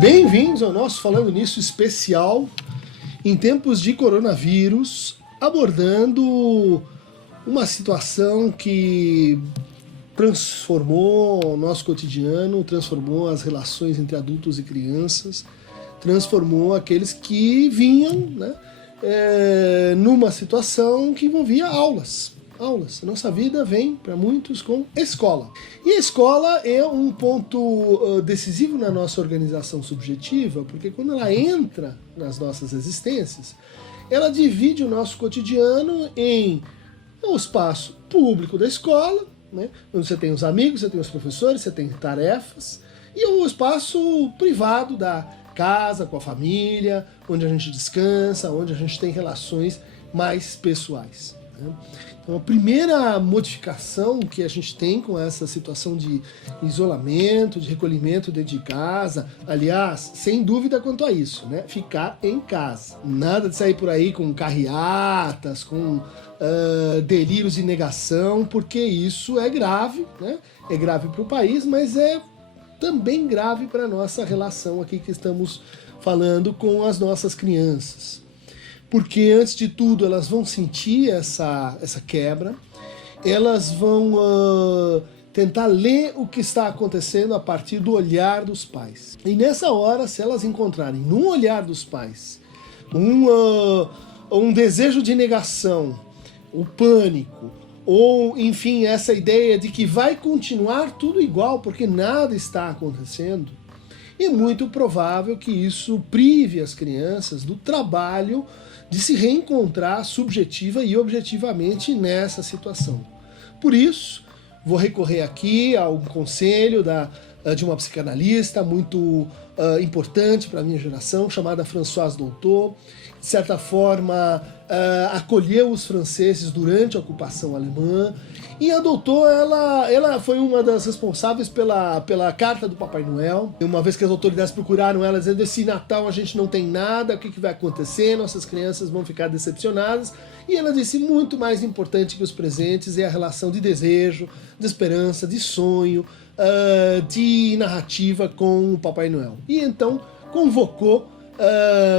Bem-vindos ao nosso Falando Nisso especial em tempos de coronavírus, abordando uma situação que transformou o nosso cotidiano, transformou as relações entre adultos e crianças, transformou aqueles que vinham, numa situação que envolvia aulas. A nossa vida vem para muitos com escola. E a escola é um ponto decisivo na nossa organização subjetiva, porque quando ela entra nas nossas existências, ela divide o nosso cotidiano em o espaço público da escola, onde você tem os amigos, você tem os professores, você tem tarefas, e o espaço privado da casa, com a família, onde a gente descansa, onde a gente tem relações mais pessoais. Então a primeira modificação que a gente tem com essa situação de isolamento, de recolhimento dentro de casa, aliás, sem dúvida quanto a isso, ficar em casa. Nada de sair por aí com carreatas, com delírios de negação, porque isso é grave, é grave para o país, mas é também grave para a nossa relação aqui que estamos falando com as nossas crianças. Porque, antes de tudo, elas vão sentir essa quebra, elas vão tentar ler o que está acontecendo a partir do olhar dos pais. E nessa hora, se elas encontrarem no olhar dos pais um desejo de negação, o pânico, ou, enfim, essa ideia de que vai continuar tudo igual porque nada está acontecendo, é muito provável que isso prive as crianças do trabalho de se reencontrar subjetiva e objetivamente nessa situação. Por isso, vou recorrer aqui a um conselho de uma psicanalista muito importante para a minha geração, chamada Françoise Dolto. De certa forma, acolheu os franceses durante a ocupação alemã e adotou, ela foi uma das responsáveis pela carta do Papai Noel. Uma vez que as autoridades procuraram ela dizendo: esse Natal a gente não tem nada, o que vai acontecer? Nossas crianças vão ficar decepcionadas. E ela disse: muito mais importante que os presentes é a relação de desejo, de esperança, de sonho, de narrativa com o Papai Noel. E então convocou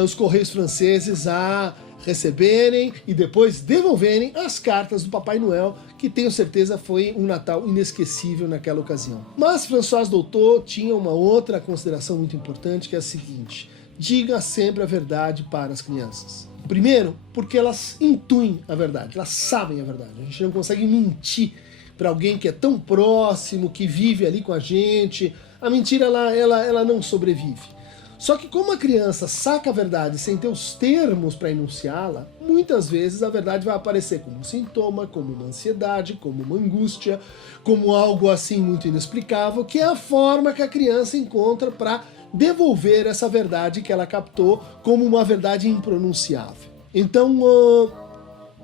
os Correios franceses a receberem e depois devolverem as cartas do Papai Noel, que tenho certeza foi um Natal inesquecível naquela ocasião. Mas Françoise Dolto tinha uma outra consideração muito importante, que é a seguinte: diga sempre a verdade para as crianças. Primeiro, porque elas intuem a verdade, elas sabem a verdade. A gente não consegue mentir para alguém que é tão próximo, que vive ali com a gente. A mentira ela não sobrevive. Só que como a criança saca a verdade sem ter os termos para enunciá-la, muitas vezes a verdade vai aparecer como um sintoma, como uma ansiedade, como uma angústia, como algo assim muito inexplicável, que é a forma que a criança encontra para devolver essa verdade que ela captou como uma verdade impronunciável. Então,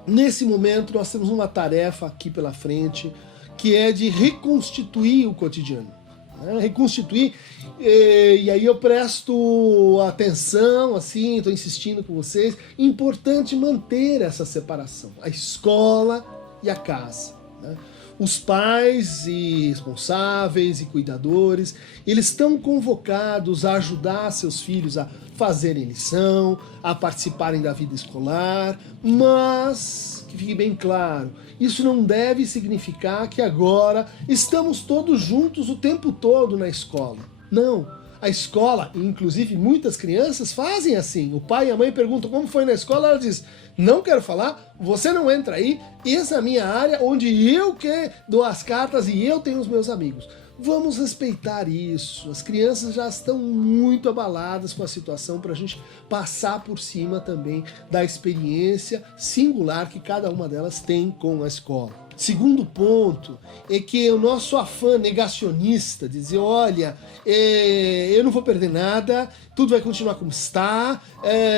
nesse momento, nós temos uma tarefa aqui pela frente, que é de reconstituir o cotidiano. Reconstituir, e aí eu presto atenção, assim, estou insistindo com vocês, importante manter essa separação, a escola e a casa. Os pais e responsáveis e cuidadores, eles estão convocados a ajudar seus filhos a fazerem lição, a participarem da vida escolar, mas, que fique bem claro, isso não deve significar que agora estamos todos juntos o tempo todo na escola. Não. A escola, inclusive muitas crianças fazem assim. O pai e a mãe perguntam como foi na escola, ela diz: não quero falar, você não entra aí, essa é a minha área onde eu que dou as cartas e eu tenho os meus amigos. Vamos respeitar isso. As crianças já estão muito abaladas com a situação para a gente passar por cima também da experiência singular que cada uma delas tem com a escola. Segundo ponto é que o nosso afã negacionista de dizer: olha, eu não vou perder nada, tudo vai continuar como está,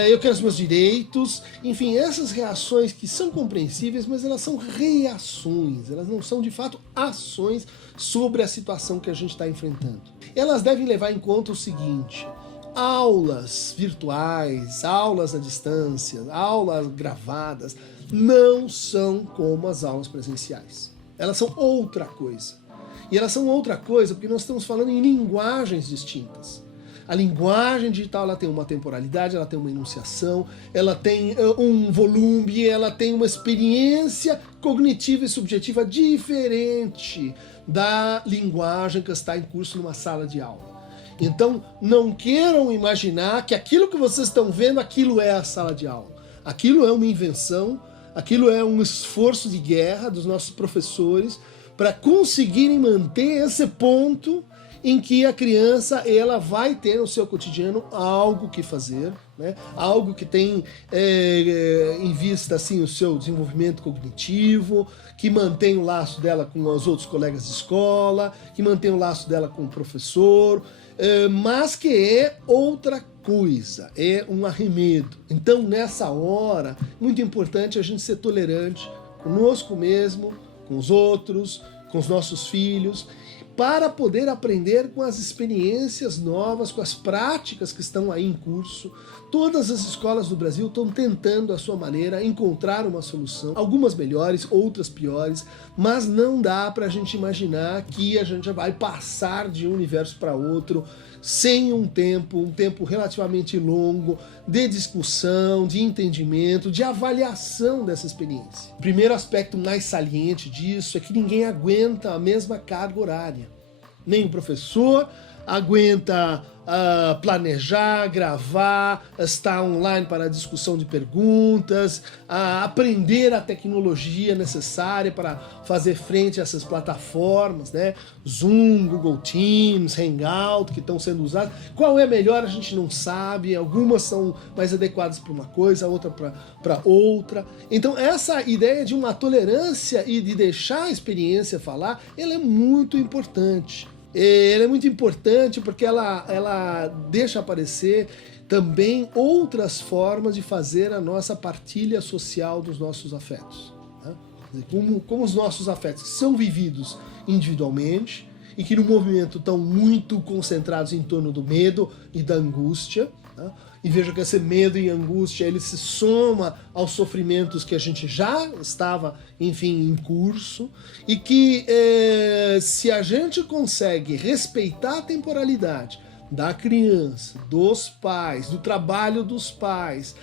eu quero os meus direitos, enfim, essas reações que são compreensíveis, mas elas são reações, elas não são de fato ações sobre a situação que a gente está enfrentando. Elas devem levar em conta o seguinte: aulas virtuais, aulas à distância, aulas gravadas, não são como as aulas presenciais. Elas são outra coisa. E elas são outra coisa porque nós estamos falando em linguagens distintas. A linguagem digital ela tem uma temporalidade, ela tem uma enunciação, ela tem um volume, ela tem uma experiência cognitiva e subjetiva diferente da linguagem que está em curso numa sala de aula. Então, não queiram imaginar que aquilo que vocês estão vendo, aquilo é a sala de aula. Aquilo é uma invenção, aquilo é um esforço de guerra dos nossos professores para conseguirem manter esse ponto em que a criança ela vai ter no seu cotidiano algo que fazer, né? Algo que tem em vista assim, o seu desenvolvimento cognitivo, que mantém o laço dela com os outros colegas de escola, que mantém o laço dela com o professor, mas que é outra coisa, é um arremedo. Então, nessa hora, muito importante a gente ser tolerante conosco mesmo, com os outros, com os nossos filhos, para poder aprender com as experiências novas, com as práticas que estão aí em curso. Todas as escolas do Brasil estão tentando, à sua maneira, encontrar uma solução. Algumas melhores, outras piores, mas não dá para a gente imaginar que a gente vai passar de um universo para outro sem um tempo relativamente longo de discussão, de entendimento, de avaliação dessa experiência. O primeiro aspecto mais saliente disso é que ninguém aguenta a mesma carga horária. Nem o professor aguenta planejar, gravar, estar online para a discussão de perguntas, aprender a tecnologia necessária para fazer frente a essas plataformas, né? Zoom, Google Teams, Hangout, que estão sendo usadas. Qual é melhor a gente não sabe, algumas são mais adequadas para uma coisa, outra para outra. Então essa ideia de uma tolerância e de deixar a experiência falar, ela é muito importante. Ela é muito importante porque ela deixa aparecer também outras formas de fazer a nossa partilha social dos nossos afetos. Né? Como os nossos afetos são vividos individualmente e que no movimento estão muito concentrados em torno do medo e da angústia. Né? E veja que esse medo e angústia ele se soma aos sofrimentos que a gente já estava, enfim, em curso, e que se a gente consegue respeitar a temporalidade da criança, dos pais, do trabalho dos pais,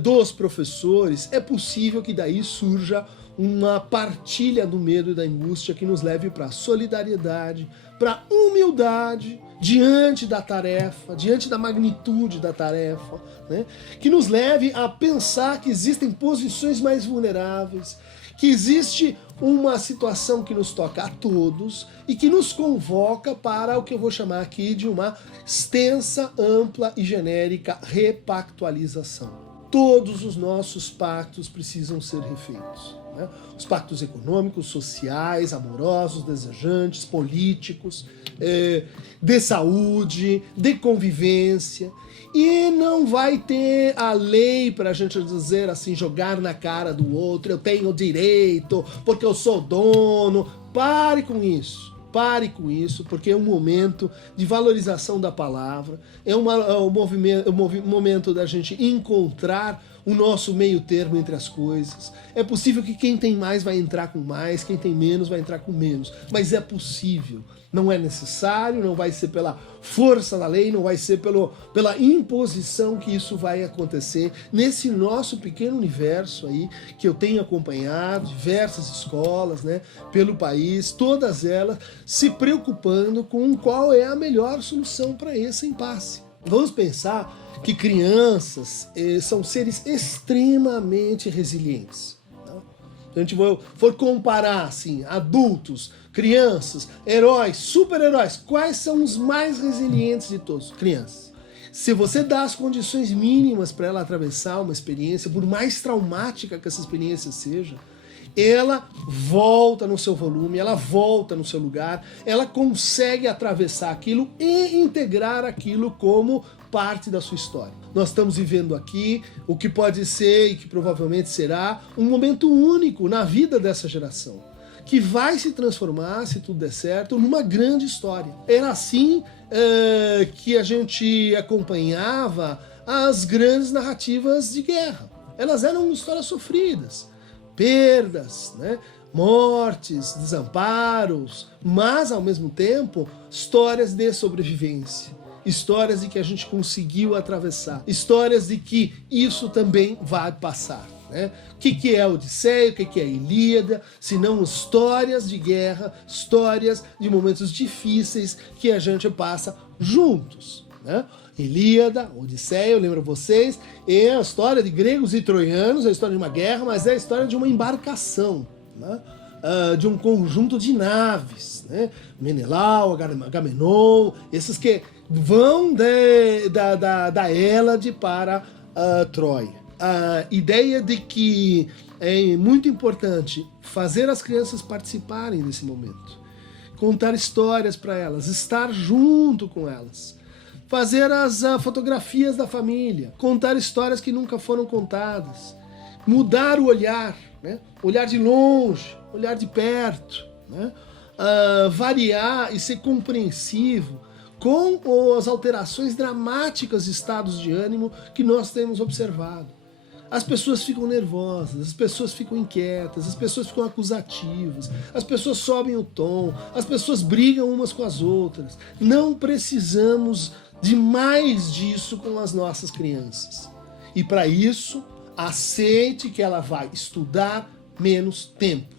dos professores, é possível que daí surja uma partilha do medo e da angústia que nos leve para a solidariedade, para a humildade diante da tarefa, diante da magnitude da tarefa, né? Que nos leve a pensar que existem posições mais vulneráveis, que existe uma situação que nos toca a todos e que nos convoca para o que eu vou chamar aqui de uma extensa, ampla e genérica repactualização. Todos os nossos pactos precisam ser refeitos. Né? Os pactos econômicos, sociais, amorosos, desejantes, políticos, de saúde, de convivência. E não vai ter a lei para a gente dizer assim, jogar na cara do outro, eu tenho direito, porque eu sou dono. Pare com isso. Pare com isso, porque é um momento de valorização da palavra, é um momento da gente encontrar o nosso meio termo entre as coisas. É possível que quem tem mais vai entrar com mais, quem tem menos vai entrar com menos, mas é possível. Não é necessário, não vai ser pela força da lei, não vai ser pela imposição que isso vai acontecer nesse nosso pequeno universo aí, que eu tenho acompanhado, diversas escolas, né, pelo país, todas elas se preocupando com qual é a melhor solução para esse impasse. Vamos pensar que crianças são seres extremamente resilientes. Se a gente for comparar assim, adultos, crianças, heróis, super-heróis, quais são os mais resilientes de todos? Crianças. Se você dá as condições mínimas para ela atravessar uma experiência, por mais traumática que essa experiência seja, ela volta no seu volume, ela volta no seu lugar, ela consegue atravessar aquilo e integrar aquilo como parte da sua história. Nós estamos vivendo aqui o que pode ser e que provavelmente será um momento único na vida dessa geração, que vai se transformar, se tudo der certo, numa grande história. Era assim que a gente acompanhava as grandes narrativas de guerra. Elas eram histórias sofridas, perdas, né? Mortes, desamparos, mas ao mesmo tempo histórias de sobrevivência. histórias de que a gente conseguiu atravessar, histórias de que isso também vai passar. Né? O que é a Odisseia, o que é a Ilíada, se não histórias de guerra, histórias de momentos difíceis que a gente passa juntos. Né? Ilíada, Odisseia, eu lembro vocês, é a história de gregos e troianos, é a história de uma guerra, mas é a história de uma embarcação, né? De um conjunto de naves, né? Menelau, Agamenon, esses que vão da Hélade para Troia. A ideia de que é muito importante fazer as crianças participarem desse momento, contar histórias para elas, estar junto com elas, fazer as fotografias da família, contar histórias que nunca foram contadas, mudar o olhar, né? Olhar de longe, olhar de perto, né? Variar e ser compreensivo com as alterações dramáticas de estados de ânimo que nós temos observado. As pessoas ficam nervosas, as pessoas ficam inquietas, as pessoas ficam acusativas, as pessoas sobem o tom, as pessoas brigam umas com as outras. Não precisamos de mais disso com as nossas crianças. E para isso, aceite que ela vai estudar menos tempo.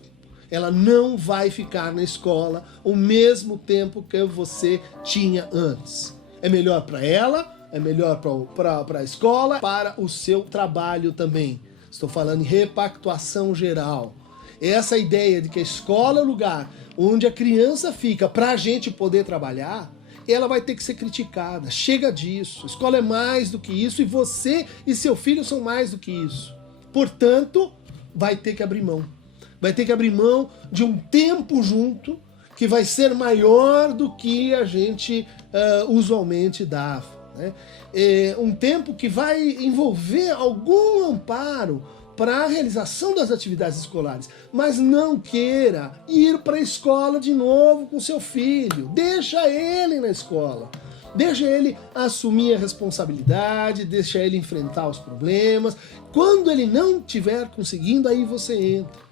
Ela não vai ficar na escola o mesmo tempo que você tinha antes. É melhor para ela, é melhor para a escola, para o seu trabalho também. Estou falando em repactuação geral. Essa ideia de que a escola é o lugar onde a criança fica para a gente poder trabalhar, ela vai ter que ser criticada. Chega disso. A escola é mais do que isso e você e seu filho são mais do que isso. Portanto, vai ter que abrir mão. Vai ter que abrir mão de um tempo junto que vai ser maior do que a gente usualmente dava. Né? Um tempo que vai envolver algum amparo para a realização das atividades escolares, mas não queira ir para a escola de novo com seu filho. Deixa ele na escola, deixa ele assumir a responsabilidade, deixa ele enfrentar os problemas. Quando ele não estiver conseguindo, aí você entra.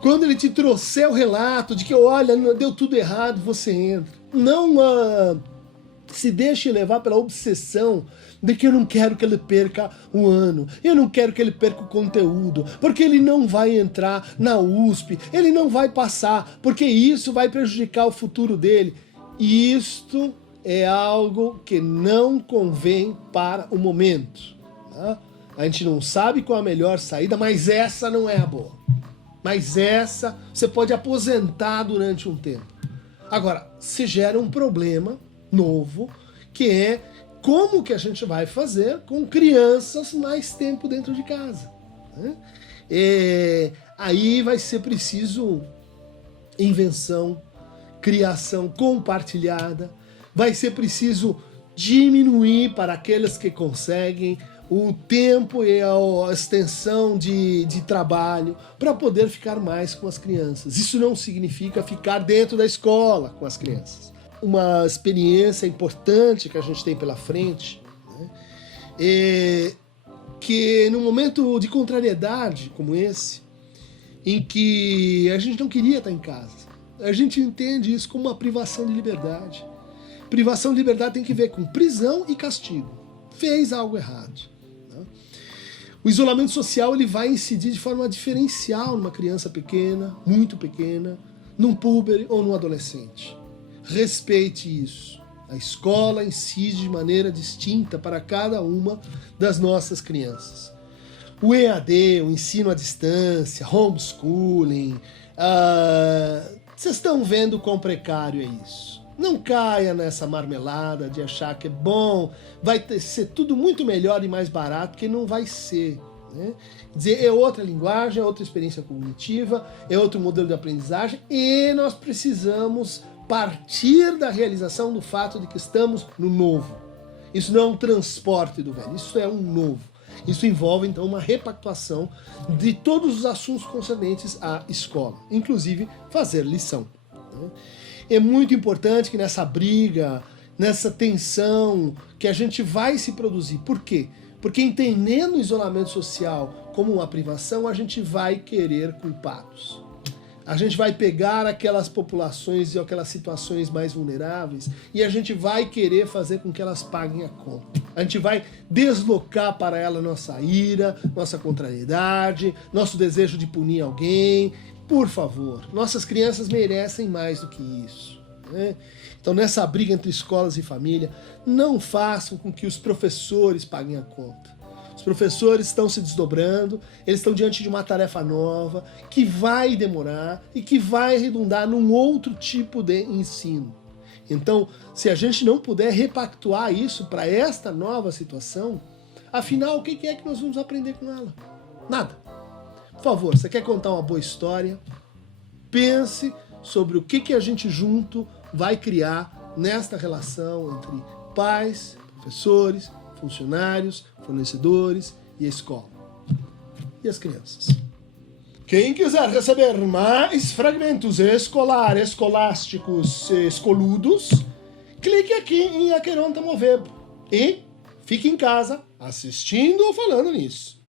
Quando ele te trouxer o relato de que, olha, deu tudo errado, você entra. Não se deixe levar pela obsessão de que eu não quero que ele perca um ano, eu não quero que ele perca o conteúdo, porque ele não vai entrar na USP, ele não vai passar, porque isso vai prejudicar o futuro dele. E isto é algo que não convém para o momento. Tá? A gente não sabe qual a melhor saída, mas essa não é a boa. Mas essa você pode aposentar durante um tempo. Agora, se gera um problema novo, que é como que a gente vai fazer com crianças mais tempo dentro de casa. Né? Aí vai ser preciso invenção, criação compartilhada, vai ser preciso diminuir para aqueles que conseguem o tempo e a extensão de trabalho para poder ficar mais com as crianças. Isso não significa ficar dentro da escola com as crianças. Uma experiência importante que a gente tem pela frente, né, é que num momento de contrariedade como esse, em que a gente não queria estar em casa, a gente entende isso como uma privação de liberdade. Privação de liberdade tem que ver com prisão e castigo. Fez algo errado. Né? O isolamento social ele vai incidir de forma diferencial numa criança pequena, muito pequena, num púber ou num adolescente. Respeite isso. A escola incide de maneira distinta para cada uma das nossas crianças. O EAD, o ensino à distância, homeschooling, vocês estão vendo quão precário é isso. Não caia nessa marmelada de achar que é bom, vai ser tudo muito melhor e mais barato, porque não vai ser. Né? Quer dizer, é outra linguagem, é outra experiência cognitiva, é outro modelo de aprendizagem e nós precisamos partir da realização do fato de que estamos no novo. Isso não é um transporte do velho, isso é um novo. Isso envolve, então, uma repactuação de todos os assuntos concernentes à escola, inclusive fazer lição. É muito importante que nessa briga, nessa tensão, que a gente vai se produzir. Por quê? Porque entendendo o isolamento social como uma privação, a gente vai querer culpados. A gente vai pegar aquelas populações e aquelas situações mais vulneráveis e a gente vai querer fazer com que elas paguem a conta. A gente vai deslocar para ela nossa ira, nossa contrariedade, nosso desejo de punir alguém. Por favor, nossas crianças merecem mais do que isso, né? Então, nessa briga entre escolas e família, não façam com que os professores paguem a conta. Os professores estão se desdobrando, eles estão diante de uma tarefa nova, que vai demorar e que vai redundar num outro tipo de ensino. Então, se a gente não puder repactuar isso para esta nova situação, afinal, o que é que nós vamos aprender com ela? Nada. Por favor, você quer contar uma boa história? Pense sobre o que a gente junto vai criar nesta relação entre pais, professores, funcionários, fornecedores e a escola. E as crianças. Quem quiser receber mais fragmentos escolásticos escoludos, clique aqui em Aqueronta Movebo e fique em casa assistindo ou falando nisso.